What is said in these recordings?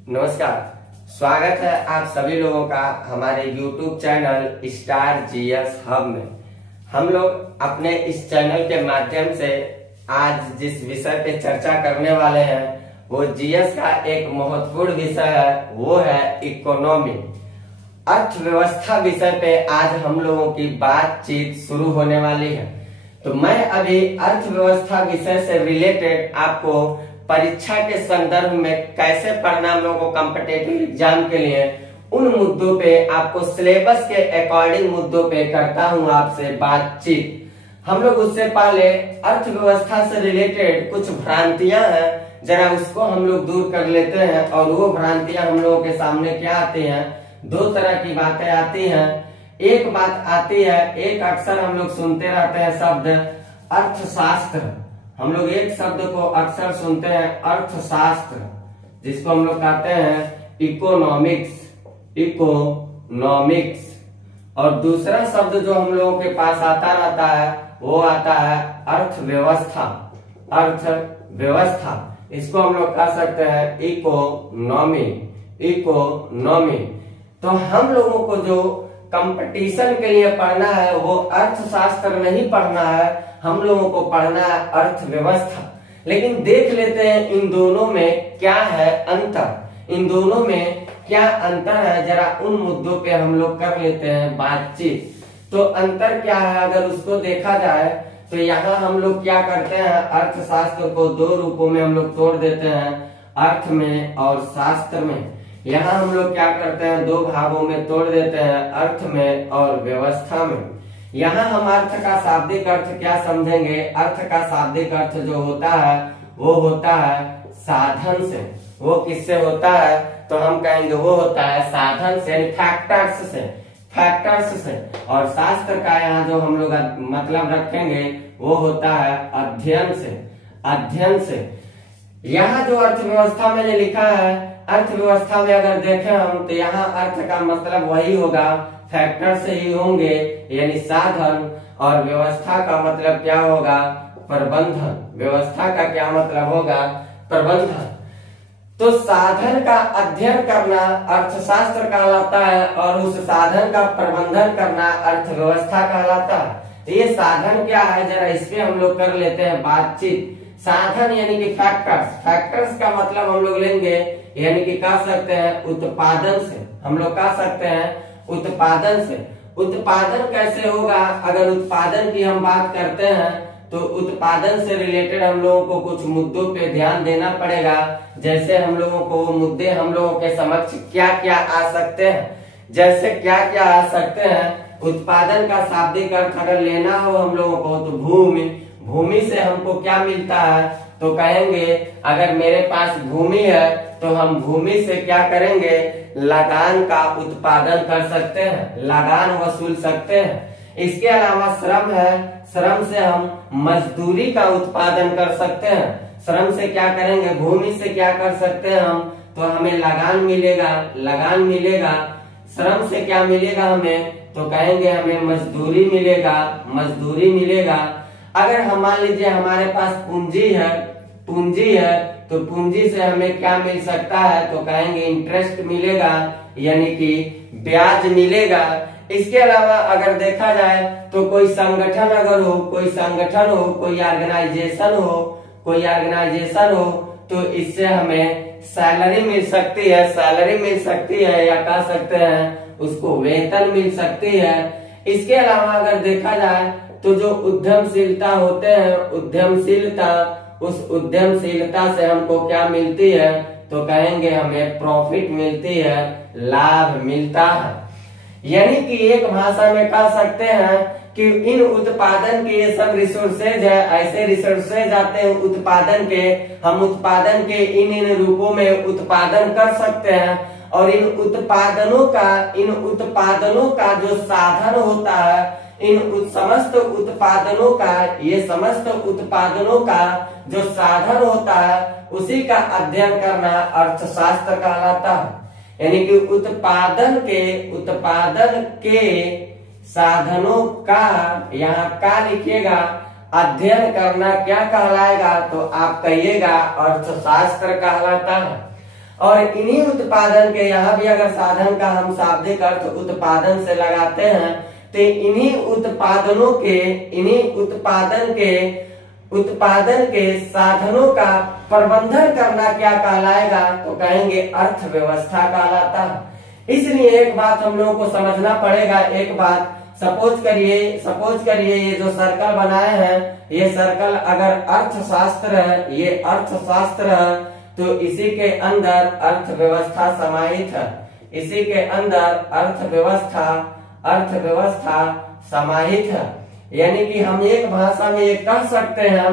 नमस्कार, स्वागत है आप सभी लोगों का हमारे YouTube channel star GS hub में। हम लोग अपने इस चैनल के माध्यम से आज जिस विषय पे चर्चा करने वाले हैं वो जीएस का एक महत्वपूर्ण विषय है, वो है इकोनॉमी, अर्थव्यवस्था विषय पे आज हम लोगों की बातचीत शुरू होने वाली है। तो मैं अभी अर्थव्यवस्था विषय से रिलेटेड आपको परीक्षा के संदर्भ में कैसे पढ़ना हम लोगों को कॉम्पिटिटिव एग्जाम के लिए उन मुद्दों पे आपको सिलेबस के अकॉर्डिंग मुद्दों पे करता हूं आपसे बातचीत। हम लोग उससे पहले अर्थव्यवस्था से रिलेटेड कुछ भ्रांतियां हैं, जरा उसको हम लोग दूर कर लेते हैं। और वो भ्रांतियां हम लोगों के सामने क्या आती हैं, दो तरह की बातें आती हैं। एक बात आती है, एक अक्सर हम लोग सुनते रहते हैं शब्द अर्थशास्त्र। हम लोग एक शब्द को अक्सर सुनते हैं अर्थशास्त्र, जिसको हम लोग कहते हैं इकोनॉमिक्स। और दूसरा शब्द जो हम लोगों के पास आता रहता है वो आता है अर्थव्यवस्था। इसको हम लोग कह सकते हैं इकोनॉमी। तो हम लोगों को जो कंपटीशन के लिए पढ़ना है वो अर्थशास्त्र नहीं पढ़ना है, हम लोगों को पढ़ना है अर्थव्यवस्था। लेकिन देख लेते हैं इन दोनों में क्या है अंतर, इन दोनों में क्या अंतर है, जरा उन मुद्दों पे हम लोग कर लेते हैं बातचीत। तो अंतर क्या है अगर उसको देखा जाए तो यहाँ हम लोग क्या करते हैं, अर्थशास्त्र को दो रूपों में हम लोग तोड़ देते हैं, अर्थ में और शास्त्र में। यहाँ हम लोग क्या करते हैं, दो भागों में तोड़ देते हैं, अर्थ में और व्यवस्था में। यहाँ हम अर्थ का शाब्दिक अर्थ क्या समझेंगे, अर्थ का शाब्दिक अर्थ जो होता है वो होता है साधन से। वो किससे होता है, तो हम कहेंगे वो होता है साधन से, फैक्टर्स से। और शास्त्र का यहाँ जो हम लोग मतलब रखेंगे वो होता है अध्ययन से। यहाँ जो अर्थव्यवस्था में लिखा है, अर्थव्यवस्था में अगर देखें हम तो यहाँ अर्थ का मतलब वही होगा, फैक्टर से ही होंगे, यानी साधन। और व्यवस्था का मतलब क्या होगा, प्रबंधन। व्यवस्था का क्या मतलब होगा, प्रबंधन। तो साधन का अध्ययन करना अर्थशास्त्र कहलाता है और उस साधन का प्रबंधन करना अर्थव्यवस्था कहलाता है। ये साधन क्या है, जरा इस पे हम लोग कर लेते हैं बातचीत। साधन यानी कि फैक्टर्स का मतलब हम लोग लेंगे, यानी कि कह सकते हैं उत्पादन से। हम लोग कह सकते हैं उत्पादन से। उत्पादन कैसे होगा, अगर उत्पादन की हम बात करते हैं तो उत्पादन से रिलेटेड हम लोगों को कुछ मुद्दों पे ध्यान देना पड़ेगा। जैसे हम लोगों को वो मुद्दे हम लोगों के समक्ष क्या क्या आ सकते हैं, जैसे क्या क्या आ सकते हैं। उत्पादन का शाब्दिक अर्थ अगर लेना हो हम लोगों को तो भूमि से हमको क्या मिलता है, तो कहेंगे अगर मेरे पास भूमि है तो हम भूमि से क्या करेंगे, लगान का उत्पादन कर सकते हैं, लगान वसूल सकते हैं। इसके अलावा श्रम है, श्रम से हम मजदूरी का उत्पादन कर सकते हैं। श्रम से क्या करेंगे, भूमि से क्या कर सकते हैं हम, तो हमें लगान मिलेगा। श्रम से क्या मिलेगा हमें, तो कहेंगे हमें मजदूरी मिलेगा। अगर हम मान लीजिए हमारे पास पूंजी है तो पूंजी से हमें क्या मिल सकता है, तो कहेंगे इंटरेस्ट मिलेगा, यानी कि ब्याज मिलेगा। इसके अलावा अगर देखा जाए तो कोई संगठन अगर हो, कोई ऑर्गेनाइजेशन हो तो इससे हमें सैलरी मिल सकती है या कह सकते हैं उसको वेतन मिल सकती है। इसके अलावा अगर देखा जाए तो जो उद्यमशीलता होते हैं, उस उद्यमशीलता से हमको क्या मिलती है, तो कहेंगे हमें प्रॉफिट मिलती है, लाभ मिलता है। यानी कि एक भाषा में कह सकते हैं कि इन उत्पादन के ये सब रिसोर्सेज है, ऐसे रिसोर्सेज आते हैं उत्पादन के, हम उत्पादन के इन रूपों में उत्पादन कर सकते हैं। और इन उत्पादनों का जो साधन होता है, समस्त उत्पादनों का जो साधन होता है उसी का अध्ययन करना अर्थशास्त्र कहलाता है। यानी कि उत्पादन के साधनों का यहाँ का लिखिएगा, अध्ययन करना क्या कहलाएगा, तो आप कहिएगा अर्थशास्त्र कहलाता है। और इन्हीं उत्पादन के, यहाँ भी अगर साधन का हम शाब्दिक अर्थ उत्पादन से लगाते हैं तो इन्हीं उत्पादन के साधनों का प्रबंधन करना क्या कहलाएगा, तो कहेंगे अर्थव्यवस्था कहलाता है। इसलिए एक बात हम लोगों को समझना पड़ेगा, एक बात सपोज करिए ये जो सर्कल बनाए हैं, ये सर्कल अगर अर्थशास्त्र है, ये अर्थशास्त्र है, तो इसी के अंदर अर्थव्यवस्था समाहित है, इसी के अंदर अर्थव्यवस्था समाहित है। यानी कि हम एक भाषा में ये कह सकते हैं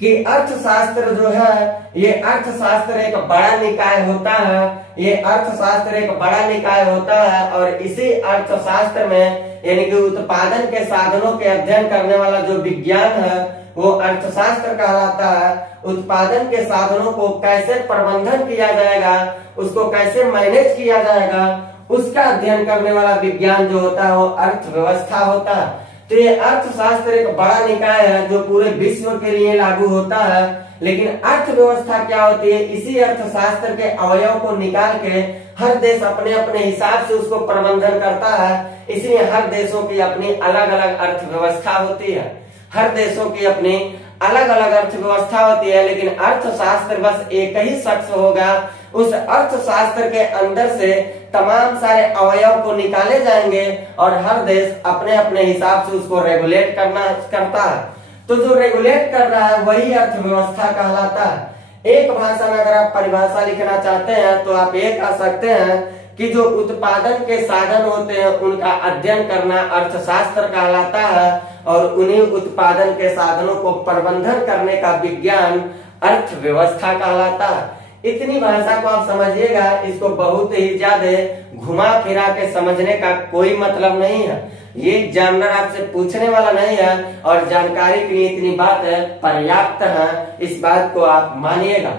कि अर्थशास्त्र जो है, ये अर्थशास्त्र एक बड़ा निकाय होता है, ये अर्थशास्त्र एक बड़ा निकाय होता है और इसी अर्थशास्त्र में यानी कि उत्पादन के साधनों के अध्ययन करने वाला जो विज्ञान है वो अर्थशास्त्र कहलाता है। उत्पादन के साधनों को कैसे प्रबंधन किया जाएगा, उसको कैसे मैनेज किया जाएगा, उसका अध्ययन करने वाला विज्ञान जो होता है वो अर्थव्यवस्था होता है। तो ये अर्थशास्त्र एक बड़ा निकाय है जो पूरे विश्व के लिए लागू होता है। लेकिन अर्थव्यवस्था क्या होती है, इसी अर्थशास्त्र के अवयव को निकाल के हर देश अपने अपने हिसाब से उसको प्रबंधन करता है। इसलिए हर देशों की अपनी अलग अलग अर्थव्यवस्था होती है, हर देशों की अपनी अलग अलग अर्थव्यवस्था होती है। लेकिन अर्थशास्त्र बस एक ही शख्स होगा, उस अर्थशास्त्र के अंदर से तमाम सारे अवयव को निकाले जाएंगे और हर देश अपने अपने हिसाब से उसको रेगुलेट करता है। तो जो रेगुलेट कर रहा है वही अर्थव्यवस्था कहलाता है। एक भाषा में अगर आप परिभाषा लिखना चाहते हैं तो आप ये कह सकते हैं कि जो उत्पादन के साधन होते हैं उनका अध्ययन करना अर्थशास्त्र कहलाता है और उन्हीं उत्पादन के साधनों को प्रबंधन करने का विज्ञान अर्थव्यवस्था कहलाता है। इतनी भाषा को आप समझिएगा, इसको बहुत ही ज्यादा घुमा फिरा के समझने का कोई मतलब नहीं है। ये एग्जामिनर आपसे पूछने वाला नहीं है और जानकारी के लिए इतनी बात है पर्याप्त है, इस बात को आप मानिएगा।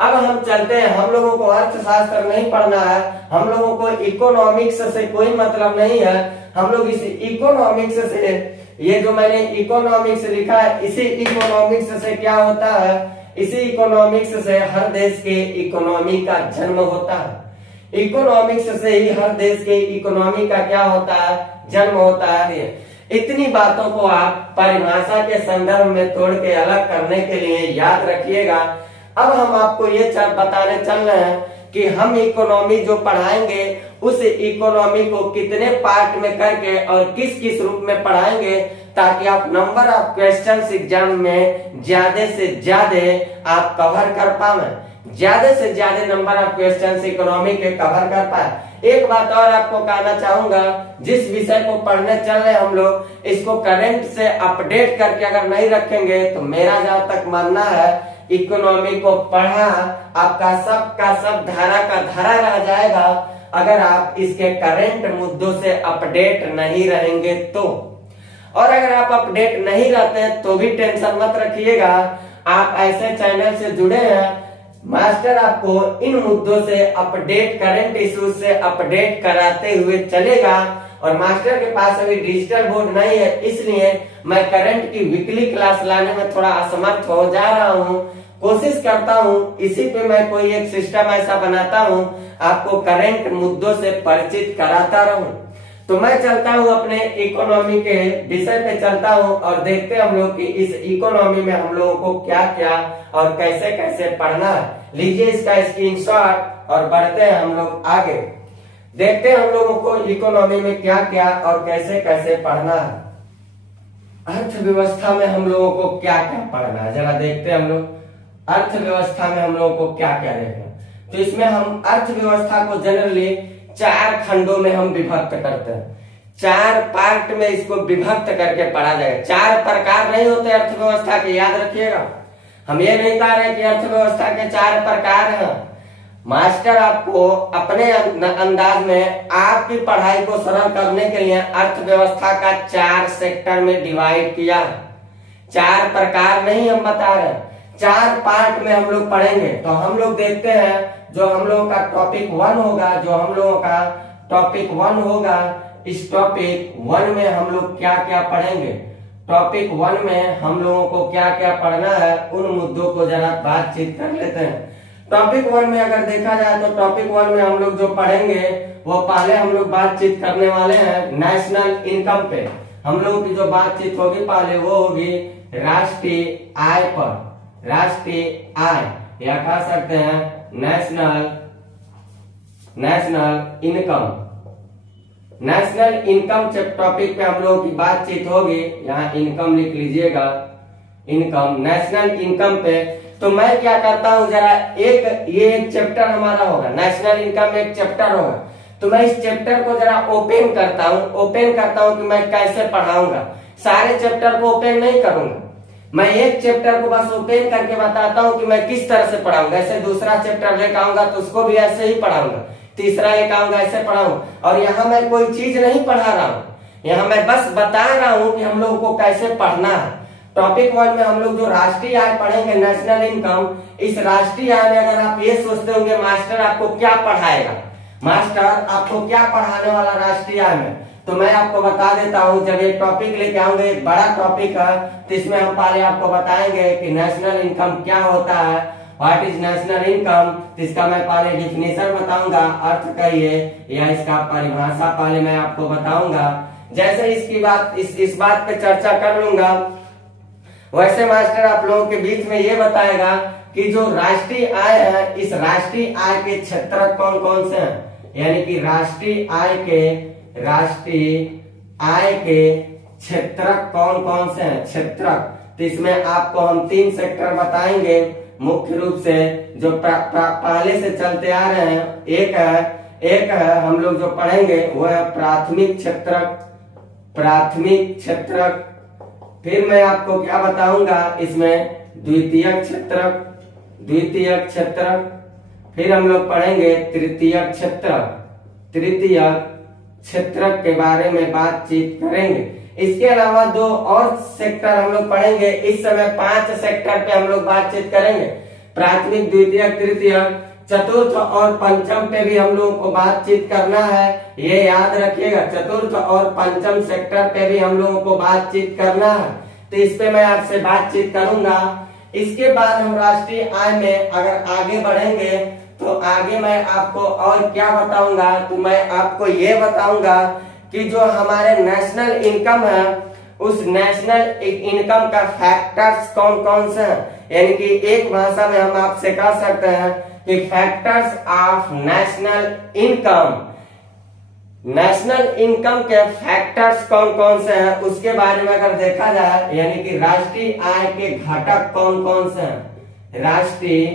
अब हम चलते हैं, हम लोगों को अर्थशास्त्र नहीं पढ़ना है, हम लोगों को इकोनॉमिक्स से कोई मतलब नहीं है। हम लोग इस इकोनॉमिक्स से, ये जो मैंने इकोनॉमिक्स लिखा है, इसी इकोनॉमिक्स से क्या होता है, इसी इकोनॉमिक्स से हर देश के इकोनॉमी का जन्म होता है। इकोनॉमिक्स से ही हर देश के इकोनॉमी का क्या होता है, जन्म होता है। इतनी बातों को आप परिभाषा के संदर्भ में तोड़ के अलग करने के लिए याद रखिएगा। अब हम आपको ये बताने चल रहे हैं कि हम इकोनॉमी जो पढ़ाएंगे उस इकोनॉमी को कितने पार्ट में करके और किस किस रूप में पढ़ाएंगे ताकि आप नंबर ऑफ क्वेश्चंस एग्जाम में ज्यादा से ज्यादा आप कवर कर पाए, ज्यादा से ज्यादा नंबर ऑफ क्वेश्चंस इकोनॉमी के कवर कर पाए। एक बात और आपको कहना चाहूंगा, जिस विषय को पढ़ने चल रहे हम लोग, इसको करंट से अपडेट करके अगर नहीं रखेंगे तो मेरा जहां तक मानना है इकोनॉमी को पढ़ा आपका सब धारा का धारा रह जाएगा अगर आप इसके करंट मुद्दों से अपडेट नहीं रहेंगे तो। और अगर आप अपडेट नहीं रहते हैं तो भी टेंशन मत रखिएगा, आप ऐसे चैनल से जुड़े हैं, मास्टर आपको इन मुद्दों से अपडेट, करंट इश्यूज से अपडेट कराते हुए चलेगा। और मास्टर के पास अभी डिजिटल बोर्ड नहीं है, इसलिए मैं करंट की वीकली क्लास लाने में थोड़ा असमर्थ हो जा रहा हूँ। कोशिश करता हूँ इसी पे मैं कोई एक सिस्टम ऐसा बनाता हूँ आपको करंट मुद्दों से परिचित कराता रहूं। तो मैं चलता हूँ अपने इकोनॉमी के विषय पे चलता हूँ और देखते हैं हम लोग कि इस इकोनॉमी में हम लोगों को क्या क्या और कैसे कैसे पढ़ना है। लीजिए इसका स्क्रीनशॉट और बढ़ते हैं हम लोग आगे, देखते हैं हम लोगों को इकोनॉमी में क्या क्या और कैसे कैसे पढ़ना है। अर्थव्यवस्था में हम लोगों को क्या क्या पढ़ना है, जरा देखते हैं हम लोग अर्थव्यवस्था में हम लोगों को क्या क्या देखना। तो इसमें हम अर्थव्यवस्था को जनरली 4 खंडों में हम विभक्त करते हैं, 4 पार्ट में इसको विभक्त करके पढ़ा जाएगा। 4 प्रकार नहीं होते अर्थव्यवस्था के, याद रखिएगा। हम ये नहीं कह रहे कि अर्थव्यवस्था के 4 प्रकार हैं। मास्टर आपको अपने अंदाज में आपकी पढ़ाई को सरल करने के लिए अर्थव्यवस्था का 4 सेक्टर में डिवाइड किया। 4 प्रकार नहीं हम बता रहे, 4 पार्ट में हम लोग पढ़ेंगे। तो हम लोग देखते हैं जो हम लोगों का टॉपिक 1 होगा, जो हम लोगों का टॉपिक 1 होगा, इस टॉपिक 1 में हम लोग क्या क्या पढ़ेंगे। टॉपिक 1 में हम लोगों को क्या क्या पढ़ना है उन मुद्दों को जरा बातचीत कर लेते हैं। टॉपिक 1 में अगर देखा जाए तो टॉपिक 1 में हम लोग जो पढ़ेंगे वो पहले हम लोग बातचीत करने वाले हैं नेशनल इनकम पे। हम लोगों की जो बातचीत होगी पहले वो होगी राष्ट्रीय आय पर, राष्ट्रीय आय या कह सकते हैं national income. National income topic पे हम लोगों की बातचीत होगी। यहाँ इनकम लिख लीजिएगा, इनकम, नेशनल इनकम पे। तो मैं क्या करता हूँ जरा ये एक चैप्टर हमारा होगा, नेशनल इनकम एक चैप्टर होगा। तो मैं इस चैप्टर को जरा ओपन करता हूँ कि मैं कैसे पढ़ाऊंगा। सारे चैप्टर को ओपन नहीं करूंगा, मैं एक चैप्टर को बस ओपन करके बताता हूँ कि मैं किस तरह से पढ़ाऊंगा। ऐसे दूसरा चैप्टर लेकर आऊंगा तो उसको भी ऐसे ही पढ़ाऊंगा, तीसरा लेकर आऊंगा ऐसे पढ़ाऊंगा। और यहाँ मैं कोई चीज नहीं पढ़ा रहा हूँ, यहाँ मैं बस बता रहा हूँ कि हम लोगों को कैसे पढ़ना है। टॉपिक 1 में हम लोग जो राष्ट्रीय आय पढ़ेंगे, नेशनल इनकम, इस राष्ट्रीय आय में अगर आप ये सोचते होंगे मास्टर आपको क्या पढ़ाएगा, मास्टर आपको क्या पढ़ाने वाला राष्ट्रीय आय में, तो मैं आपको बता देता हूँ। जब ये टॉपिक लेके आऊंगे, एक बड़ा टॉपिक है, तो इसमें हम पहले आपको बताएंगे कि नेशनल इनकम क्या होता है, व्हाट इज नेशनल इनकम। तो इसका मैं पहले डिफिनेशन बताऊंगा, अर्थ कहिए या इसका परिभाषा पहले मैं आपको बताऊंगा। जैसे इसकी बात इस बात पे चर्चा कर लूंगा, वैसे मास्टर आप लोगों के बीच में ये बताएगा कि जो राष्ट्रीय आय है, इस राष्ट्रीय आय के क्षेत्र कौन कौन से हैं, यानी कि राष्ट्रीय आय के क्षेत्र कौन कौन से हैं, क्षेत्र। तो इसमें आपको हम 3 सेक्टर बताएंगे मुख्य रूप से, जो पहले से चलते आ रहे हैं। एक है हम लोग जो पढ़ेंगे वो है प्राथमिक क्षेत्र। फिर मैं आपको क्या बताऊंगा इसमें, द्वितीयक क्षेत्र। फिर हम लोग पढ़ेंगे तृतीयक क्षेत्र के बारे में बातचीत करेंगे। इसके अलावा 2 और सेक्टर हम लोग पढ़ेंगे। इस समय 5 सेक्टर पे हम लोग बातचीत करेंगे, प्राथमिक, द्वितीयक, तृतीयक, चतुर्थ और पंचम पे भी हम लोगों को बातचीत करना है, ये याद रखिएगा। चतुर्थ और पंचम सेक्टर पे भी हम लोगों को बातचीत करना है, तो इस पे मैं आपसे बातचीत करूंगा। इसके बाद हम राष्ट्रीय आय में अगर आगे बढ़ेंगे तो आगे मैं आपको और क्या बताऊंगा, तो मैं आपको ये बताऊंगा कि जो हमारे नेशनल इनकम है, उस नेशनल इनकम का फैक्टर्स कौन कौन से हैं। यानी कि एक भाषा में हम आपसे कह सकते हैं कि फैक्टर्स ऑफ नेशनल इनकम के फैक्टर्स कौन कौन से हैं, उसके बारे में अगर देखा जाए, यानी कि राष्ट्रीय आय के घटक कौन कौन से हैं, राष्ट्रीय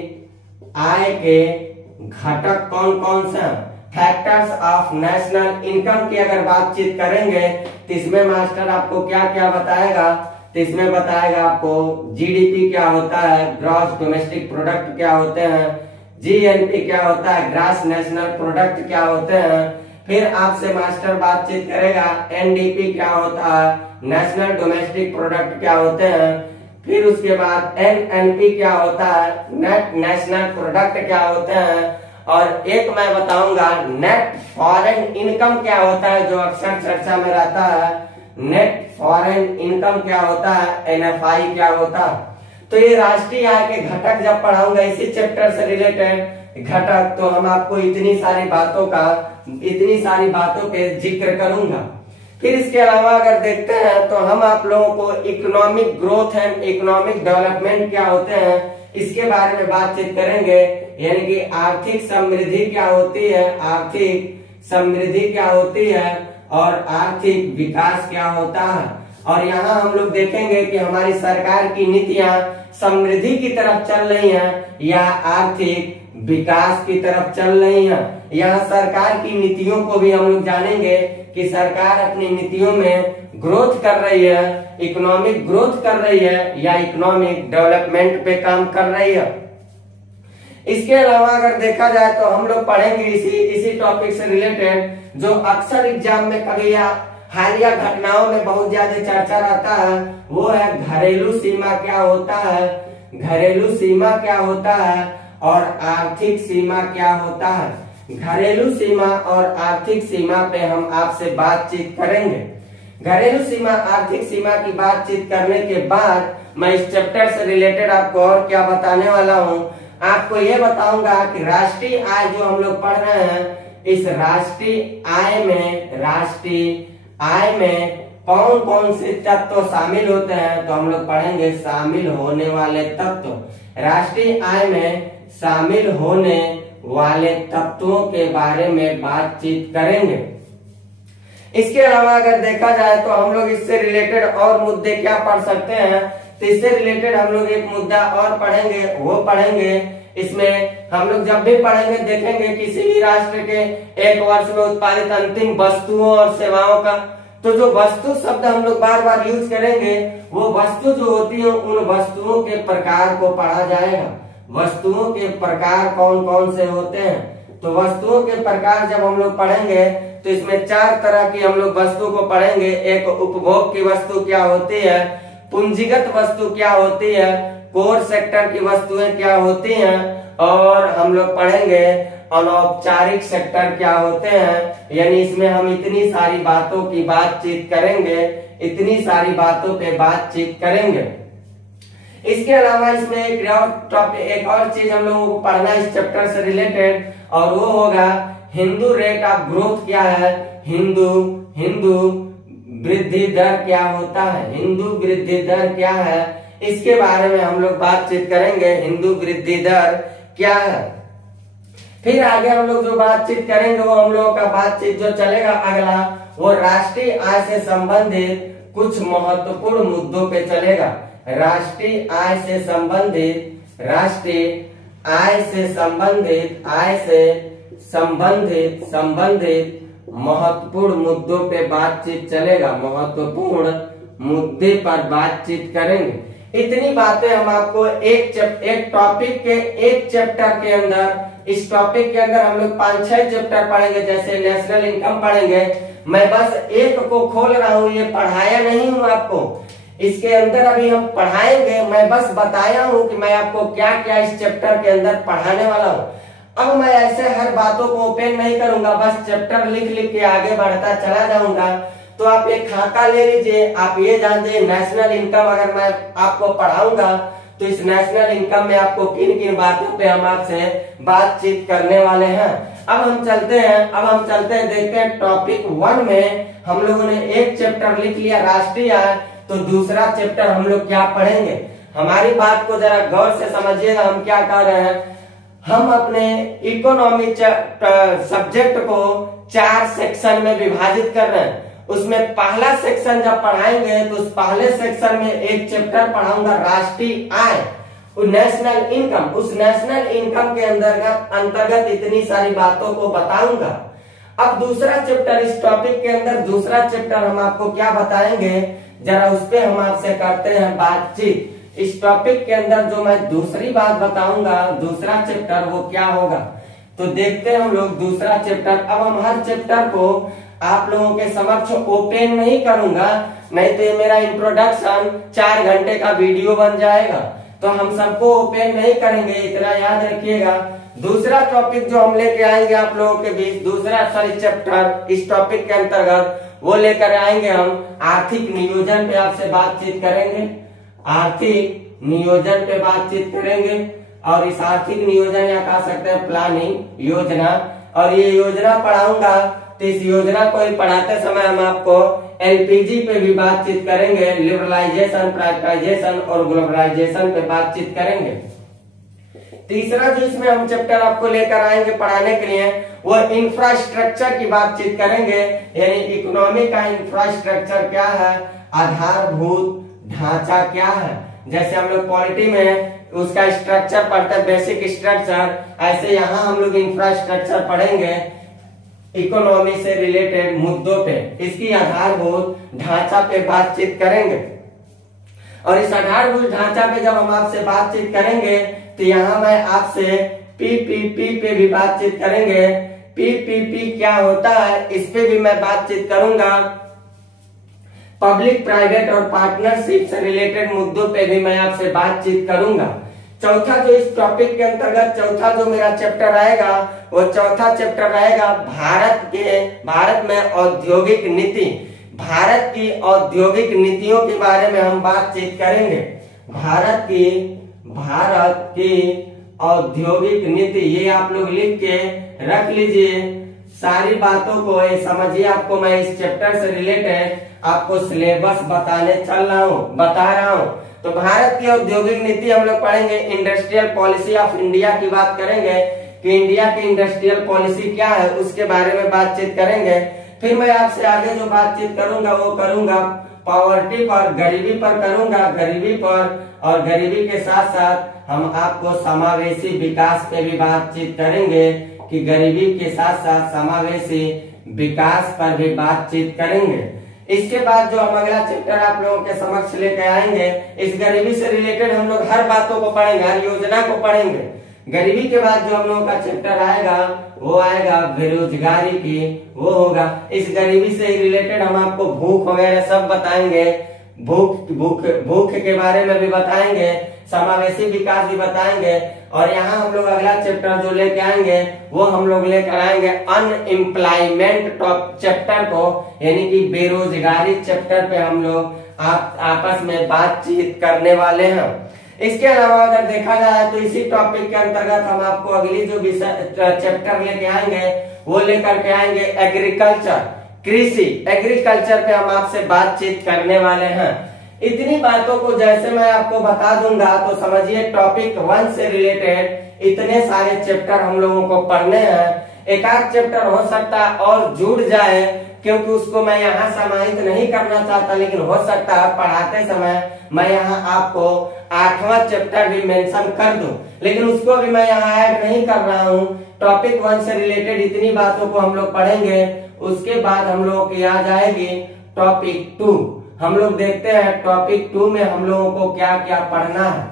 आय के घटक कौन कौन से हैं, फैक्टर्स ऑफ नेशनल इनकम की अगर बातचीत करेंगे तो इसमें मास्टर आपको क्या क्या बताएगा, तो इसमें बताएगा आपको जीडीपी क्या होता है, ग्रॉस डोमेस्टिक प्रोडक्ट क्या होते हैं, जीएनपी क्या होता है, ग्रॉस नेशनल प्रोडक्ट क्या होते हैं। फिर आपसे मास्टर बातचीत करेगा एनडीपी क्या होता है, नेशनल डोमेस्टिक प्रोडक्ट क्या होते हैं। फिर उसके बाद एनएनपी क्या होता है, नेट नेशनल प्रोडक्ट क्या होते हैं। और एक मैं बताऊंगा नेट फॉरेन इनकम क्या होता है, जो अक्सर चर्चा में रहता है, नेट फॉरेन इनकम क्या होता है, एनएफआई क्या होता है। तो ये राष्ट्रीय आय के घटक जब पढ़ाऊंगा इसी चैप्टर से रिलेटेड घटक, तो हम आपको इतनी सारी बातों के जिक्र करूंगा। फिर इसके अलावा अगर देखते हैं तो हम आप लोगों को economic growth and economic development क्या होते हैं इसके बारे में बातचीत करेंगे। यानी कि आर्थिक समृद्धि क्या होती है, और आर्थिक विकास क्या होता है। और यहाँ हम लोग देखेंगे कि हमारी सरकार की नीतियां समृद्धि की तरफ चल रही हैं या आर्थिक विकास की तरफ चल रही हैं। यहाँ सरकार की नीतियों को भी हम लोग जानेंगे कि सरकार अपनी नीतियों में ग्रोथ कर रही है, इकोनॉमिक ग्रोथ कर रही है या इकोनॉमिक डेवलपमेंट पे काम कर रही है। इसके अलावा अगर देखा जाए तो हम लोग पढ़ेंगे इसी टॉपिक से रिलेटेड, जो अक्सर एग्जाम में कभी या हालिया घटनाओं में बहुत ज्यादा चर्चा रहता है, वो है घरेलू सीमा क्या होता है और आर्थिक सीमा क्या होता है। घरेलू सीमा और आर्थिक सीमा पे हम आपसे बातचीत करेंगे। घरेलू सीमा, आर्थिक सीमा की बातचीत करने के बाद मैं इस चैप्टर से रिलेटेड आपको और क्या बताने वाला हूँ, आपको ये बताऊंगा कि राष्ट्रीय आय जो हम लोग पढ़ रहे हैं, इस राष्ट्रीय आय में कौन कौन से तत्व शामिल होते हैं, तो हम लोग पढ़ेंगे शामिल होने वाले तत्व। राष्ट्रीय आय में शामिल होने वाले तत्वों के बारे में बातचीत करेंगे। इसके अलावा अगर देखा जाए तो हम लोग इससे रिलेटेड और मुद्दे क्या पढ़ सकते हैं, तो इससे रिलेटेड हम लोग एक मुद्दा और पढ़ेंगे, वो पढ़ेंगे इसमें हम लोग जब भी पढ़ेंगे देखेंगे किसी भी राष्ट्र के एक वर्ष में उत्पादित अंतिम वस्तुओं और सेवाओं का, तो जो वस्तु शब्द हम लोग बार बार यूज करेंगे, वो वस्तु जो होती है उन वस्तुओं के प्रकार को पढ़ा जाएगा। वस्तुओं के प्रकार कौन कौन से होते हैं, तो वस्तुओं के प्रकार जब हम लोग पढ़ेंगे तो इसमें 4 तरह की हम लोग वस्तु को पढ़ेंगे। एक उपभोग की वस्तु क्या होती है, पूंजीगत वस्तु क्या होती है, कोर सेक्टर की वस्तुएं क्या होती हैं, और हम लोग पढ़ेंगे अनौपचारिक सेक्टर क्या होते हैं। यानी इसमें हम इतनी सारी बातों की बातचीत करेंगे, इतनी सारी बातों पे बातचीत करेंगे। इसके अलावा इसमें एक और चीज हम लोगों को पढ़ना इस चैप्टर से रिलेटेड, और वो होगा हिंदू रेट ऑफ ग्रोथ क्या है, हिंदू वृद्धि दर क्या होता है, हिंदू वृद्धि दर क्या है, इसके बारे में हम लोग बातचीत करेंगे। हिंदू वृद्धि दर क्या है। फिर आगे हम लोग जो बातचीत करेंगे वो हम लोगों का बातचीत जो चलेगा अगला, वो राष्ट्रीय आय से संबंधित कुछ महत्वपूर्ण मुद्दों पे चलेगा। राष्ट्रीय आय से संबंधित महत्वपूर्ण मुद्दों पे बातचीत चलेगा। महत्वपूर्ण मुद्दे पर बातचीत करेंगे। इतनी बातें हम आपको एक टॉपिक के एक चैप्टर के अंदर, इस टॉपिक के अंदर हम लोग 5-6 चैप्टर पढ़ेंगे। जैसे नेशनल इनकम पढ़ेंगे, मैं बस एक को खोल रहा हूँ, ये पढ़ाया नहीं हूँ आपको। इसके अंदर अभी हम पढ़ाएंगे, मैं बस बताया हूँ कि मैं आपको क्या क्या इस चैप्टर के अंदर पढ़ाने वाला हूँ। अब मैं ऐसे हर बातों को ओपन नहीं करूंगा, बस चैप्टर लिख लिख के आगे बढ़ता चला जाऊंगा। तो आप एक खाका ले लीजिए, आप ये जान जाइए नेशनल इनकम अगर मैं आपको पढ़ाऊंगा तो इस नेशनल इनकम में आपको किन किन बातों पे हम आपसे बातचीत करने वाले हैं। अब हम चलते हैं देखते हैं टॉपिक 1 में हम लोगों ने एक चैप्टर लिख लिया राष्ट्रीय आय, तो दूसरा चैप्टर हम लोग क्या पढ़ेंगे। हमारी बात को जरा गौर से समझिएगा, हम क्या कर रहे हैं। हम अपने इकोनॉमी सब्जेक्ट को 4 सेक्शन में विभाजित कर रहे हैं। उसमें पहला सेक्शन जब पढ़ाएंगे तो उस पहले सेक्शन में एक चैप्टर पढ़ाऊंगा राष्ट्रीय आय, नेशनल इनकम। उस नेशनल इनकम के अंतर्गत इतनी सारी बातों को बताऊंगा। अब दूसरा चैप्टर, इस टॉपिक के अंदर दूसरा चैप्टर हम आपको क्या बताएंगे, जरा उस पे हम आपसे करते हैं बातचीत। इस टॉपिक के अंदर जो मैं दूसरी बात बताऊंगा, दूसरा चैप्टर वो क्या होगा, तो देखते हैं हम लोग दूसरा चैप्टर। अब हम हर चैप्टर को आप लोगों के समक्ष ओपन नहीं करूंगा, नहीं तो ये मेरा इंट्रोडक्शन 4 घंटे का वीडियो बन जाएगा। तो हम सबको ओपन नहीं करेंगे, इतना याद रखिएगा। दूसरा टॉपिक जो हम लेके आएंगे आप लोगों के बीच, दूसरा चैप्टर इस टॉपिक के अंतर्गत वो लेकर आएंगे हम आर्थिक नियोजन पे आपसे बातचीत करेंगे। आर्थिक नियोजन पे बातचीत करेंगे, और इस आर्थिक नियोजन या कह सकते हैं प्लानिंग, योजना, और ये योजना पढ़ाऊंगा। तो इस योजना को ही पढ़ाते समय हम आपको एलपीजी पे भी बातचीत करेंगे, लिबरलाइजेशन, प्राइवेटाइजेशन और ग्लोबलाइजेशन पे बातचीत करेंगे। तीसरा जो इसमें हम चैप्टर आपको लेकर आएंगे पढ़ाने के लिए, वो इंफ्रास्ट्रक्चर की बातचीत करेंगे। यानी इकोनॉमी का इंफ्रास्ट्रक्चर क्या है, आधारभूत ढांचा क्या है। जैसे हम लोग पॉलिटी में उसका स्ट्रक्चर पढ़ते हैं, बेसिक स्ट्रक्चर, ऐसे यहाँ हम लोग इंफ्रास्ट्रक्चर पढ़ेंगे इकोनॉमी से रिलेटेड मुद्दों पे। इसकी आधारभूत ढांचा पे बातचीत करेंगे। और इस आधारभूत ढांचा पे जब हम आपसे बातचीत करेंगे तो यहाँ मैं आपसे पीपीपी पे भी बातचीत करेंगे। पीपीपी क्या होता है इस पे भी मैं बातचीत करूंगा। पब्लिक प्राइवेट और पार्टनरशिप से रिलेटेड मुद्दों पे भी मैं आपसे बातचीत करूंगा। चौथा जो इस टॉपिक के अंतर्गत चौथा जो मेरा चैप्टर आएगा, वो चौथा चैप्टर रहेगा भारत में औद्योगिक नीति। भारत की औद्योगिक नीतियों के बारे में हम बातचीत करेंगे। भारत की औद्योगिक नीति, ये आप लोग लिख के रख लीजिए। सारी बातों को ये समझिए, आपको मैं इस चैप्टर से रिलेटेड आपको सिलेबस बता रहा हूँ। तो भारत की औद्योगिक नीति हम लोग पढ़ेंगे, इंडस्ट्रियल पॉलिसी ऑफ इंडिया की बात करेंगे कि इंडिया की इंडस्ट्रियल पॉलिसी क्या है, उसके बारे में बातचीत करेंगे। फिर मैं आपसे आगे जो बातचीत करूंगा वो करूंगा पॉवर्टी पर, गरीबी पर करूंगा, गरीबी पर, और गरीबी के साथ साथ हम आपको समावेशी विकास पे भी बातचीत करेंगे कि गरीबी के साथ साथ समावेशी विकास पर भी बातचीत करेंगे। इसके बाद जो हम अगला चैप्टर आप लोगों के समक्ष लेके आएंगे, इस गरीबी से रिलेटेड हम लोग हर बातों को पढ़ेंगे, हर योजना को पढ़ेंगे। गरीबी के बाद जो हम लोगों का चैप्टर आएगा वो आएगा बेरोजगारी की, वो होगा। इस गरीबी से रिलेटेड हम आपको भूख वगैरह सब बताएंगे, भूख के बारे में भी बताएंगे, समावेशी विकास भी बताएंगे। और यहाँ हम लोग अगला चैप्टर जो लेके आएंगे वो हम लोग लेकर आएंगे अनएम्प्लॉयमेंट चैप्टर को, यानी कि बेरोजगारी चैप्टर पे हम लोग आपस में बातचीत करने वाले हैं। इसके अलावा अगर देखा जाए तो इसी टॉपिक के अंतर्गत हम आपको अगली जो चैप्टर लेके आएंगे वो लेकर के आएंगे एग्रीकल्चर, कृषि, एग्रीकल्चर पे हम आपसे बातचीत करने वाले हैं। इतनी बातों को जैसे मैं आपको बता दूंगा तो समझिए टॉपिक 1 से रिलेटेड इतने सारे चैप्टर हम लोगों को पढ़ने हैं। एक आध चैप्टर हो सकता है और जुड़ जाए, क्योंकि उसको मैं यहाँ समाहित नहीं करना चाहता, लेकिन हो सकता है पढ़ाते समय मैं यहाँ आपको 8वां चैप्टर भी मेंशन कर दूं, लेकिन उसको भी मैं यहाँ ऐड नहीं कर रहा हूँ। टॉपिक 1 से रिलेटेड इतनी बातों को हम लोग पढ़ेंगे। उसके बाद हम लोगों की आ जाएगी टॉपिक 2। हम लोग देखते हैं टॉपिक 2 में हम लोगों को क्या क्या पढ़ना है।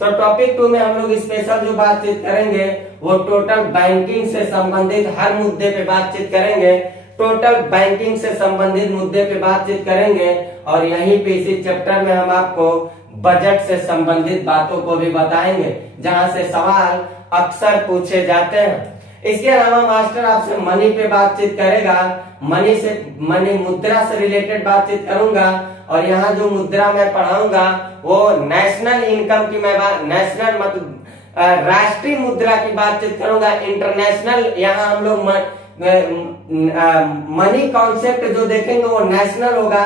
तो टॉपिक 2 में हम लोग स्पेशल जो बातचीत करेंगे वो टोटल बैंकिंग से संबंधित हर मुद्दे पे बातचीत करेंगे, टोटल बैंकिंग से संबंधित मुद्दे पे बातचीत करेंगे। और यहीं पे इसी चैप्टर में हम आपको बजट से संबंधित बातों को भी बताएंगे, जहां से सवाल अक्सर पूछे जाते हैं। इसके अलावा मास्टर आपसे मनी पे बातचीत करेगा, मनी मुद्रा से रिलेटेड बातचीत करूंगा। और यहाँ जो मुद्रा मैं पढ़ाऊंगा वो नेशनल इनकम की मैं नेशनल मतलब राष्ट्रीय मुद्रा की बातचीत करूंगा। इंटरनेशनल यहाँ हम लोग मनी कॉन्सेप्ट जो देखेंगे वो नेशनल होगा।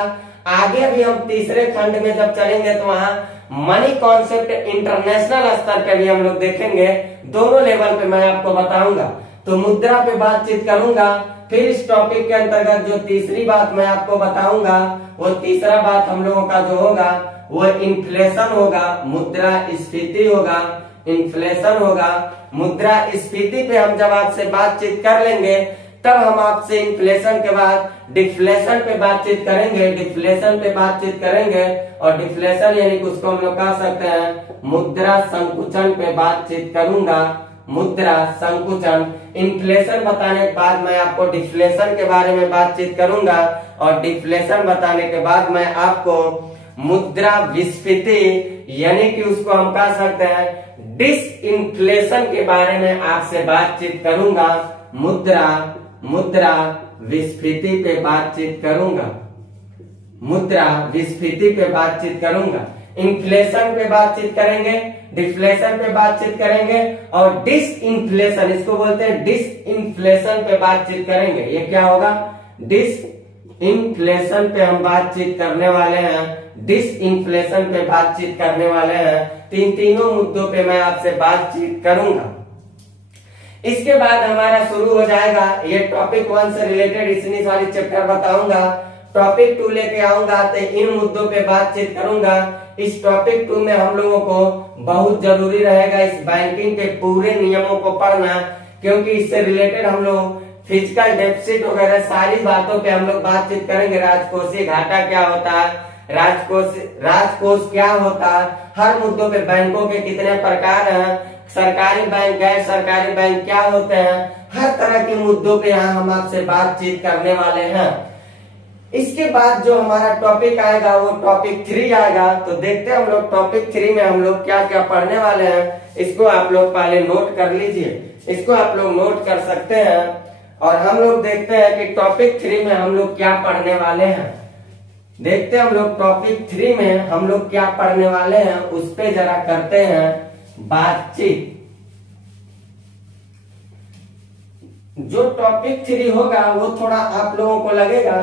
आगे भी हम तीसरे खंड में जब चलेंगे तो वहाँ मनी कॉन्सेप्ट इंटरनेशनल स्तर पे भी हम लोग देखेंगे। दोनों लेवल पे मैं आपको बताऊंगा। तो मुद्रा पे बातचीत करूंगा। फिर इस टॉपिक के अंतर्गत जो तीसरी बात मैं आपको बताऊंगा वो तीसरा बात हम लोगों का जो होगा वो इन्फ्लेशन होगा, मुद्रास्फीति होगा, इन्फ्लेशन होगा। मुद्रास्फीति पे हम जब आपसे बातचीत कर लेंगे तब हम आपसे इन्फ्लेशन के बाद डिफ्लेशन पे बातचीत करेंगे, डिफ्लेशन पे बातचीत करेंगे। और डिफ्लेशन यानी कि उसको हम लोग कह सकते हैं मुद्रा संकुचन पे बातचीत करूंगा, मुद्रा संकुचन। इन्फ्लेशन बताने के बाद मैं आपको डिफ्लेशन के बारे में बातचीत करूंगा, और डिफ्लेशन बताने के बाद मैं आपको मुद्रा विस्फीति यानी कि उसको हम कह सकते हैं डिसइन्फ्लेशन के बारे में आपसे बातचीत करूंगा। मुद्रा विस्फीति पे बातचीत करूंगा, मुद्रा विस्फीति पे बातचीत करूंगा। इन्फ्लेशन पे बातचीत करेंगे, डिफ्लेशन पे बातचीत करेंगे, और डिसइन्फ्लेशन, इसको बोलते हैं डिसइन्फ्लेशन पे बातचीत करेंगे। ये क्या होगा? डिसइन्फ्लेशन पे हम बातचीत करने वाले हैं, डिसइन्फ्लेशन पे बातचीत करने वाले हैं। तीनों मुद्दों पे मैं आपसे बातचीत करूंगा। इसके बाद हमारा शुरू हो जाएगा ये टॉपिक 1 से रिलेटेड इतनी सारी चैप्टर बताऊंगा। टॉपिक 2 लेके आऊंगा तो इन मुद्दों पे बातचीत करूंगा। इस टॉपिक 2 में हम लोगों को बहुत जरूरी रहेगा इस बैंकिंग के पूरे नियमों को पढ़ना, क्योंकि इससे रिलेटेड हम लोग फिजिकल डेफिसिट वगैरह सारी बातों पे हम लोग बातचीत करेंगे। राजकोषीय घाटा क्या होता है, राजकोष क्या होता है, हर मुद्दों पे बैंकों के कितने प्रकार हैं, सरकारी बैंक गैर सरकारी बैंक क्या होते हैं, हर तरह के मुद्दों पे यहाँ हम आपसे बातचीत करने वाले हैं। इसके बाद जो हमारा टॉपिक आएगा वो टॉपिक 3 आएगा। तो देखते हैं हम लोग टॉपिक 3 में हम लोग क्या क्या पढ़ने वाले हैं। इसको आप लोग पहले नोट कर लीजिए, इसको आप लोग नोट कर सकते हैं। और हम लोग देखते हैं कि टॉपिक 3 में हम लोग क्या पढ़ने वाले हैं। देखते हैं हम लोग टॉपिक 3 में हम लोग क्या पढ़ने वाले हैं, उस पे जरा करते हैं बातचीत। जो टॉपिक 3 होगा वो थोड़ा आप लोगों को लगेगा,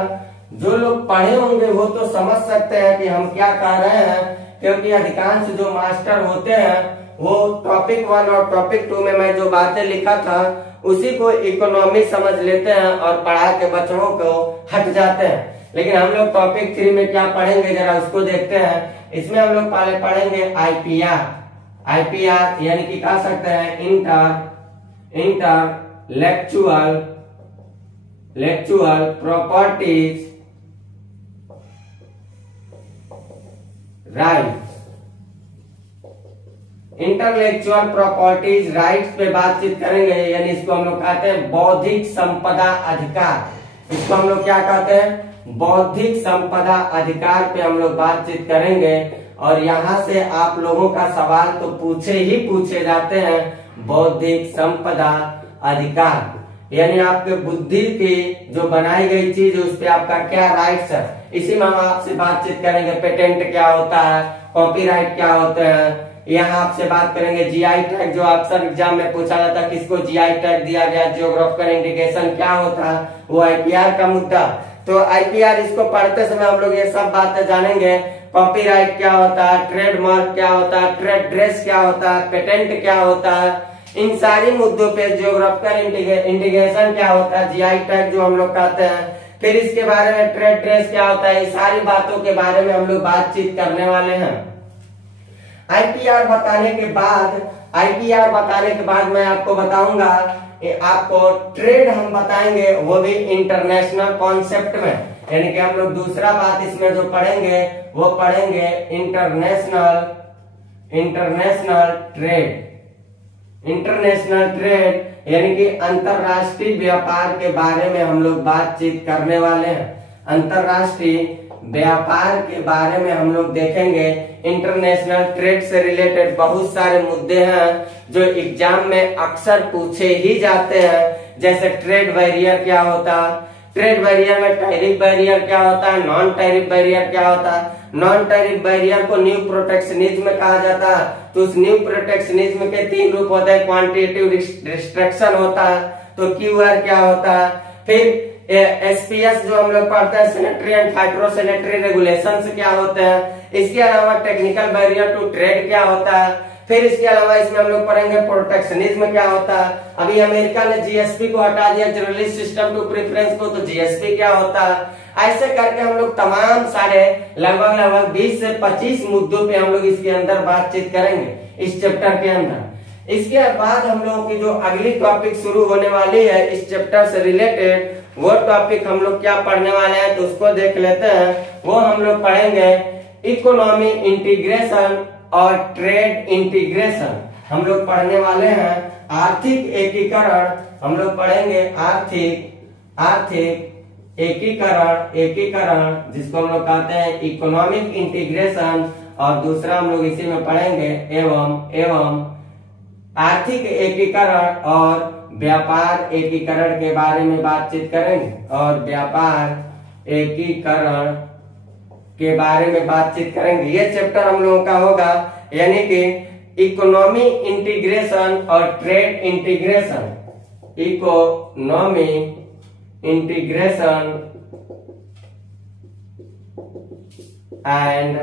जो लोग पढ़े होंगे वो तो समझ सकते हैं कि हम क्या कह रहे हैं, क्योंकि अधिकांश जो मास्टर होते हैं वो टॉपिक 1 और टॉपिक 2 में मैं जो बातें लिखा था उसी को इकोनॉमी समझ लेते हैं और पढ़ा के बच्चों को हट जाते हैं। लेकिन हम लोग टॉपिक 3 में क्या पढ़ेंगे जरा उसको देखते हैं। इसमें हम लोग पहले पढ़ेंगे आईपीआर यानी कि कह सकते हैं intellectual properties right. Intellectual properties rights पे बातचीत करेंगे, यानी इसको हम लोग कहते हैं बौद्धिक संपदा अधिकार। इसको हम लोग क्या कहते हैं, बौद्धिक संपदा अधिकार पे हम लोग बातचीत करेंगे। और यहाँ से आप लोगों का सवाल तो पूछे जाते हैं, बौद्धिक संपदा अधिकार यानी आपके बुद्धि की जो बनाई गई चीज उस पे आपका क्या राइट्स है। इसी में हम आपसे बातचीत करेंगे पेटेंट क्या होता है, कॉपीराइट क्या होते हैं। यहाँ आपसे बात करेंगे जीआई टैग, जो अक्सर एग्जाम में पूछा जाता है किसको जीआई टैग दिया गया, जियोग्राफिकल इंडिकेशन क्या होता है, वो आईपीआर का मुद्दा। तो आईपीआर इसको पढ़ते समय हम लोग ये सब बातें जानेंगे। कॉपीराइट क्या होता है, ट्रेडमार्क क्या होता है, ट्रेड ड्रेस क्या होता है, पेटेंट क्या होता है, इन सारी मुद्दों पे जियोग्राफिकल इंडिकेशन क्या होता है, जीआई टैग जो हम लोग कहते हैं, फिर इसके बारे में ट्रेड ड्रेस क्या होता है, ये सारी बातों के बारे में हम लोग बातचीत करने वाले हैं। आईपीआर बताने के बाद मैं आपको बताऊंगा, आपको ट्रेड हम बताएंगे वो भी इंटरनेशनल कॉन्सेप्ट में, यानी कि हम लोग दूसरा बात इसमें जो पढ़ेंगे वो पढ़ेंगे इंटरनेशनल ट्रेड यानी कि अंतरराष्ट्रीय व्यापार के बारे में हम लोग बातचीत करने वाले हैं। अंतरराष्ट्रीय व्यापार के बारे में हम लोग देखेंगे। इंटरनेशनल ट्रेड से रिलेटेड बहुत सारे मुद्दे हैं जो एग्जाम में अक्सर पूछे ही जाते हैं, जैसे ट्रेड बैरियर क्या होता है, ट्रेड बैरियर में टैरिफ बैरियर क्या होता है, नॉन टैरिफ बैरियर क्या होता है। नॉन टैरिफ बैरियर को न्यू प्रोटेक्शनिज्म कहा जाता है। तो उस न्यू प्रोटेक्शनिज्म के 3 रूप होते हैं, क्वांटिटेटिव रिस्ट्रिक्शन होता है, तो क्यूआर क्या होता है, फिर एसपीएस जो हम लोग पढ़ते हैं सैनिटरी एंड फाइटोसैनिटरी रेगुलेशंस क्या होते हैं। इसके अलावा टेक्निकल बैरियर टू ट्रेड क्या होता है। फिर इसके अलावा इसमें हम लोग पढ़ेंगे प्रोटेक्शनिज्म क्या होता है। अभी अमेरिका ने जीएसपी को हटा दिया, जनरलिस्ट सिस्टम टू प्रेफरेंस को, तो जीएसपी क्या होता है। ऐसे करके हम लोग तमाम सारे लगभग 20 से 25 मुद्दों पे हम लोग इसके अंदर बातचीत करेंगे इस चैप्टर के अंदर। इसके बाद हम लोगों की जो अगली टॉपिक शुरू होने वाली है इस चैप्टर से रिलेटेड, वो टॉपिक हम लोग क्या पढ़ने वाले हैं तो उसको देख लेते हैं। वो हम लोग पढ़ेंगे इकोनॉमी इंटीग्रेशन और ट्रेड इंटीग्रेशन। हम लोग पढ़ने वाले हैं आर्थिक एकीकरण। हम लोग पढ़ेंगे आर्थिक एकीकरण जिसको हम लोग कहते हैं इकोनॉमिक इंटीग्रेशन, और दूसरा हम लोग इसी में पढ़ेंगे एवं आर्थिक एकीकरण और व्यापार एकीकरण के बारे में बातचीत करेंगे, और व्यापार एकीकरण के बारे में बातचीत करेंगे। ये चैप्टर हम लोगों का होगा, यानी कि इकोनॉमी इंटीग्रेशन और trade integration. Economy integration and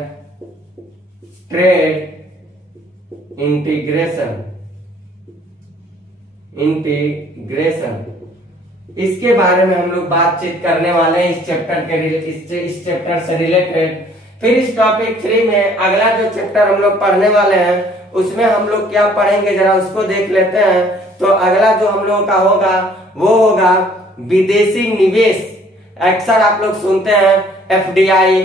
trade integration इसके बारे में हम लोग बातचीत करने वाले हैं इस चैप्टर से रिलेटेड। फिर इस टॉपिक 3 में अगला जो चैप्टर हम लोग पढ़ने वाले हैं उसमें हम लोग क्या पढ़ेंगे जरा उसको देख लेते हैं। तो अगला जो हम लोगों का होगा वो होगा विदेशी निवेश। अक्सर आप लोग सुनते हैं एफडीआई,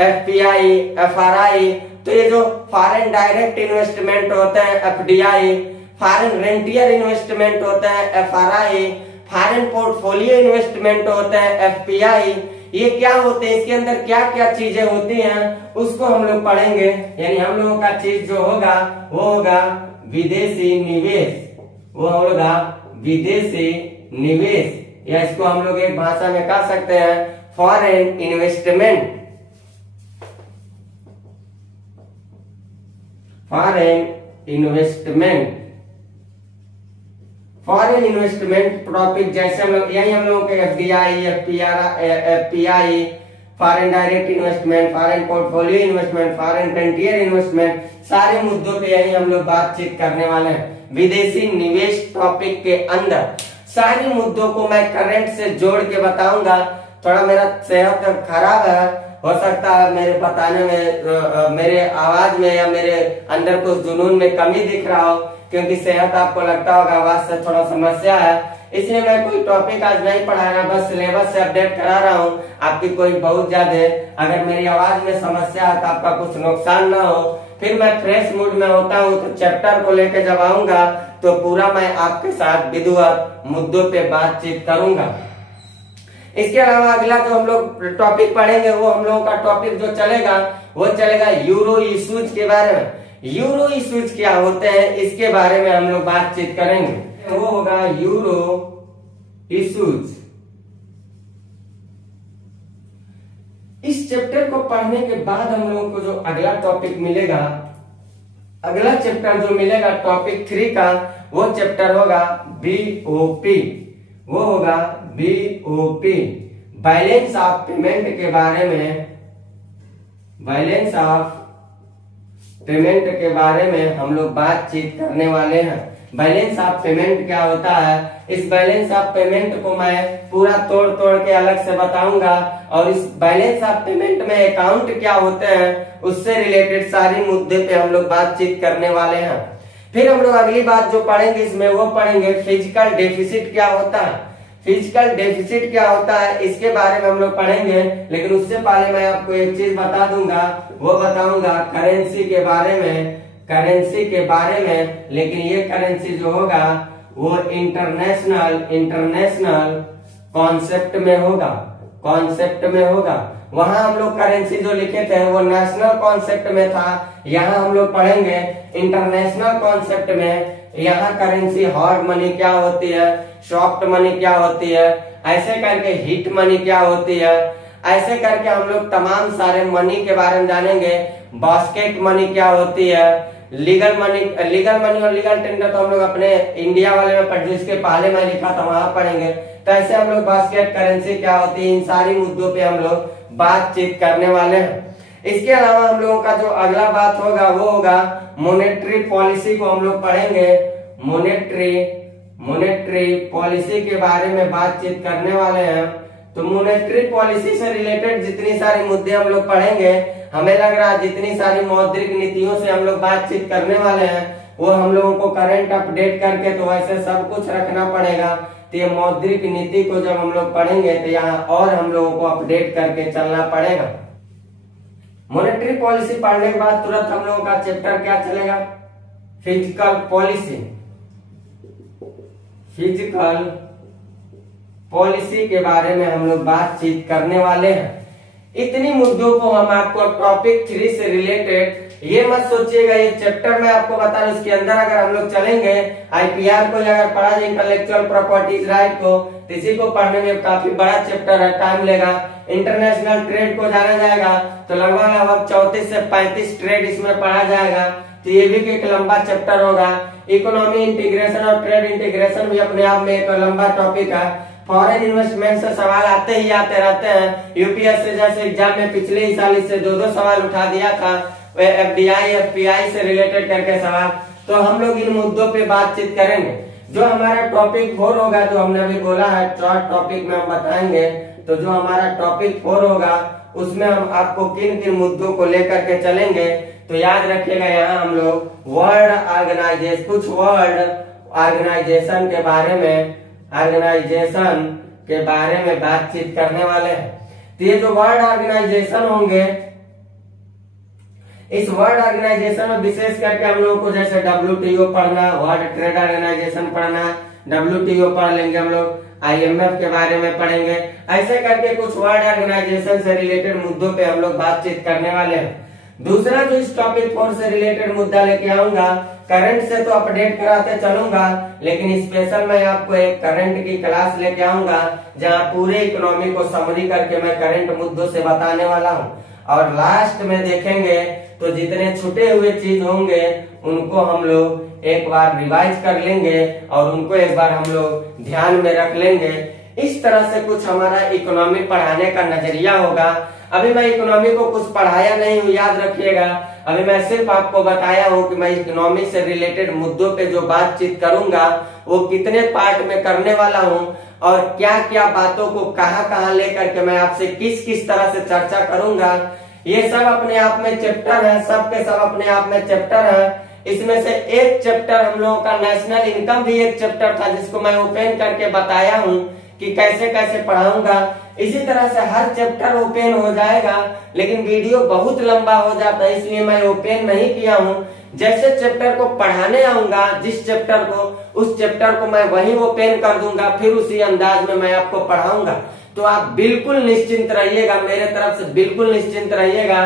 एफपीआई, एफआरआई, तो ये जो फॉरेन डायरेक्ट इन्वेस्टमेंट होते हैं एफडीआई, फॉरेन रेंटियर इन्वेस्टमेंट होते हैं एफआरआई, फॉरेन पोर्टफोलियो इन्वेस्टमेंट होते हैं एफपीआई। ये क्या होते हैं, इसके अंदर क्या क्या चीजें होती हैं उसको हम लोग पढ़ेंगे। यानी हम लोगों का चीज जो होगा वो होगा विदेशी निवेश, वो होगा विदेशी निवेश, या इसको हम लोग एक भाषा में कह सकते हैं foreign investment. Foreign investment topic, जैसे हम लोग यही हम लोगों के FDI, FPI, foreign direct investment, foreign portfolio investment, foreign frontier investment, सारे मुद्दों पे यही हम लोग बातचीत करने वाले हैं। विदेशी निवेश टॉपिक के अंदर सारे मुद्दों को मैं करंट से जोड़ के बताऊंगा। थोड़ा मेरा सेहत खराब है, हो सकता है मेरे बताने में, मेरे आवाज में या मेरे अंदर कुछ जुनून में कमी दिख रहा हो, क्योंकि सेहत आपको लगता होगा आवाज से थोड़ा समस्या है, इसलिए मैं कोई टॉपिक आज नहीं पढ़ा रहा, बस सिलेबस से अपडेट करा रहा हूँ। आपकी कोई बहुत ज्यादा अगर मेरी आवाज में समस्या है तो आपका कुछ नुकसान ना हो। फिर मैं फ्रेश मूड में होता हूँ तो चैप्टर को लेकर जब आऊंगा तो पूरा मैं आपके साथ विधिवत मुद्दों पे बातचीत करूंगा। इसके अलावा अगला जो हम लोग टॉपिक पढ़ेंगे वो हम लोगों का टॉपिक जो चलेगा वो चलेगा यूरो इशूज के बारे में। यूरो इशूज क्या होते हैं इसके बारे में हम लोग बातचीत करेंगे। वो होगा यूरो इशूज। इस चैप्टर को पढ़ने के बाद हम लोगों को जो अगला टॉपिक मिलेगा, अगला चैप्टर जो मिलेगा टॉपिक 3 का, वो चैप्टर होगा BOP। वो होगा BOP, बैलेंस ऑफ पेमेंट के बारे में। बैलेंस ऑफ पेमेंट के बारे में हम लोग बातचीत करने वाले हैं। बैलेंस ऑफ पेमेंट क्या होता है, इस बैलेंस ऑफ पेमेंट को मैं पूरा तोड़ तोड़ के अलग से बताऊंगा, और इस बैलेंस ऑफ पेमेंट में अकाउंट क्या होते हैं उससे रिलेटेड सारी मुद्दे पे हम लोग बातचीत करने वाले हैं। फिर हम लोग अगली बात जो पढ़ेंगे इसमें वो पढ़ेंगे फिजिकल डेफिसिट क्या होता है। फिजिकल डेफिसिट क्या होता है इसके बारे में हम लोग पढ़ेंगे, लेकिन उससे पहले मैं आपको एक चीज बता दूंगा, वो बताऊंगा करेंसी के बारे में। करेंसी के बारे में, लेकिन ये करेंसी जो होगा वो इंटरनेशनल कॉन्सेप्ट में होगा। कॉन्सेप्ट में होगा। वहां हम लोग करेंसी जो लिखे थे वो नेशनल कॉन्सेप्ट में था, यहाँ हम लोग पढ़ेंगे इंटरनेशनल कॉन्सेप्ट में। यहाँ करेंसी हार्ड मनी क्या होती है, सॉफ्ट मनी क्या होती है, ऐसे करके हिट मनी क्या होती है, ऐसे करके हम लोग तमाम सारे मनी के बारे में जानेंगे। बास्केट मनी क्या होती है, लीगल मनी और लीगल टेंडर तो हम लोग अपने इंडिया वाले में पढ़, जिसके पहले मैं लिखा था वहां पढ़ेंगे। तो ऐसे हम लोग बास्केट करेंसी क्या होती है, इन सारी मुद्दों पे हम लोग बातचीत करने वाले हैं। इसके अलावा हम लोगों का जो अगला बात होगा वो होगा मॉनेटरी पॉलिसी को हम लोग पढ़ेंगे। मॉनेटरी पॉलिसी के बारे में बातचीत करने वाले हैं। तो मॉनेटरी पॉलिसी से रिलेटेड जितनी सारी मुद्दे हम लोग पढ़ेंगे, हमें लग रहा है जितनी सारी मौद्रिक नीतियों से हम लोग बातचीत करने वाले हैं वो हम लोगों को करंट अपडेट करके तो वैसे सब कुछ रखना पड़ेगा। तो ये मौद्रिक नीति को जब हम लोग पढ़ेंगे तो यहाँ और हम लोगों को अपडेट करके चलना पड़ेगा। मॉनेटरी पॉलिसी पढ़ने के बाद तुरंत हम लोगों का चैप्टर क्या चलेगा, फिजिकल पॉलिसी। फिजिकल पॉलिसी के बारे में हम लोग बातचीत करने वाले हैं। इतनी मुद्दों को हम आपको टॉपिक 3 से रिलेटेड, ये मत सोचिएगा ये चैप्टर में आपको बता रहा हूं, इसके अंदर अगर हम लोग चलेंगे IPR को अगर पढ़ा जाए इंटेलेक्चुअल प्रॉपर्टीज राइट को, तो इसी को पढ़ने में काफी बड़ा चैप्टर है, टाइम लेगा। इंटरनेशनल ट्रेड को जाना जाएगा तो लगभग 34 से 35 ट्रेड इसमें पढ़ा जाएगा, तो ये भी एक लंबा चैप्टर होगा। इकोनॉमी इंटीग्रेशन और ट्रेड इंटीग्रेशन भी अपने आप में एक लंबा टॉपिक है। फॉरेन इन्वेस्टमेंट से सवाल आते ही आते रहते हैं। यूपीएससी जैसे एग्जाम में पिछले ही साल इससे 2-2 सवाल उठा दिया था, FDI FPI से रिलेटेड करके सवाल। तो हम लोग इन मुद्दों पे बातचीत करेंगे। जो हमारा टॉपिक 4 होगा, जो हमने अभी बोला है शॉर्ट टॉपिक में हम बताएंगे, तो जो हमारा टॉपिक 4 होगा उसमें हम आपको किन किन मुद्दों को लेकर के चलेंगे। तो याद रखिएगा यहाँ हम लोग वर्ल्ड ऑर्गेनाइजेशन, कुछ वर्ल्ड ऑर्गेनाइजेशन के बारे में बातचीत करने वाले हैं। तो ये जो वर्ल्ड ऑर्गेनाइजेशन होंगे, इस वर्ल्ड ऑर्गेनाइजेशन में विशेष करके हम लोगों को जैसे WTO पढ़ना, वर्ल्ड ट्रेड ऑर्गेनाइजेशन पढ़ना, WTO पढ़ लेंगे हम लोग, IMF के बारे में पढ़ेंगे। ऐसे करके कुछ वर्ल्ड ऑर्गेनाइजेशन से रिलेटेड मुद्दों पे हम लोग बातचीत करने वाले हैं। दूसरा जो इस टॉपिक 4 से रिलेटेड मुद्दा लेके आऊंगा, करंट से तो अपडेट कराते चलूंगा, लेकिन स्पेशल मैं आपको एक करंट की क्लास लेके आऊंगा जहां पूरे इकोनॉमी को समरी करके मैं करंट मुद्दों से बताने वाला हूं। और लास्ट में देखेंगे तो जितने छुटे हुए चीज होंगे उनको हम लोग एक बार रिवाइज कर लेंगे और उनको एक बार हम लोग ध्यान में रख लेंगे। इस तरह से कुछ हमारा इकोनॉमी पढ़ाने का नजरिया होगा। अभी मैं इकोनॉमी को कुछ पढ़ाया नहीं हूँ, याद रखिएगा। अभी मैं सिर्फ आपको बताया हूँ कि मैं इकोनॉमी से रिलेटेड मुद्दों पे जो बातचीत करूंगा वो कितने पार्ट में करने वाला हूँ और क्या क्या बातों को कहाँ कहाँ लेकर के मैं आपसे किस किस तरह से चर्चा करूंगा। ये सब अपने आप में चैप्टर है, सब के सब अपने आप में चैप्टर है। इसमें से एक चैप्टर हम लोगों का नेशनल इनकम भी एक चैप्टर था, जिसको मैं ओपन करके बताया हूँ कि कैसे कैसे पढ़ाऊंगा। इसी तरह से हर चैप्टर ओपन हो जाएगा, लेकिन वीडियो बहुत लंबा हो जाता है, इसलिए मैं ओपन नहीं किया हूँ। जैसे चैप्टर को पढ़ाने आऊंगा, जिस चैप्टर को, उस चैप्टर को मैं वही ओपन कर दूंगा, फिर उसी अंदाज में मैं आपको पढ़ाऊंगा। तो आप बिल्कुल निश्चिंत रहिएगा, मेरे तरफ से बिल्कुल निश्चिंत रहिएगा।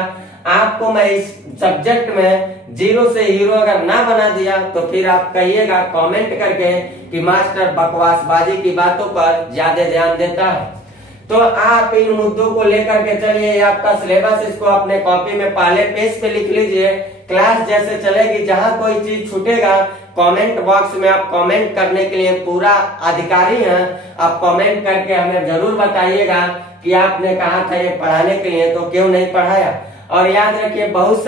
आपको मैं इस सब्जेक्ट में जीरो से हीरो अगर ना बना दिया तो फिर आप कहिएगा कमेंट करके कि मास्टर बकवासबाजी की बातों पर ज्यादा ध्यान देता है। तो आप इन मुद्दों को लेकर के चलिए। आपका सिलेबस, इसको अपने कॉपी में पहले पेज पे लिख लीजिए। क्लास जैसे चलेगी, जहां कोई चीज छूटेगा कमेंट बॉक्स में आप कमेंट करने के लिए पूरा अधिकारी हैं। आप कमेंट करके हमें जरूर बताइएगा कि आपने कहा था ये पढ़ाने के लिए, तो क्यों नहीं पढ़ाया। और याद रखिए, बहुत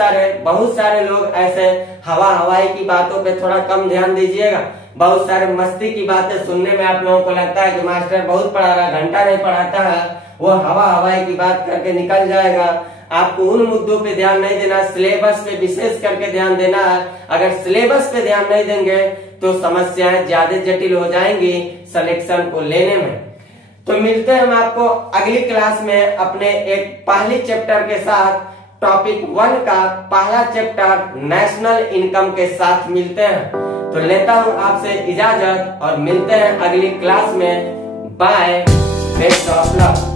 सारे लोग ऐसे हवाई की बातों पे थोड़ा कम ध्यान दीजिएगा। बहुत सारे मस्ती की बातें सुनने में आप लोगों को लगता है कि मास्टर बहुत पढ़ा रहा, घंटा नहीं पढ़ाता है, वो हवाई की बात करके निकल जाएगा। आपको उन मुद्दों पे ध्यान नहीं देना, सिलेबस पे विशेष करके ध्यान देना है। अगर सिलेबस पे ध्यान नहीं देंगे तो समस्याएं ज्यादा जटिल हो जाएंगी सिलेक्शन को लेने में। तो मिलते हैं हम आपको अगली क्लास में अपने एक पहली चैप्टर के साथ। टॉपिक 1 का पहला चैप्टर नेशनल इनकम के साथ मिलते हैं। तो लेता हूं आपसे इजाजत और मिलते हैं अगली क्लास में। Bye, best of luck.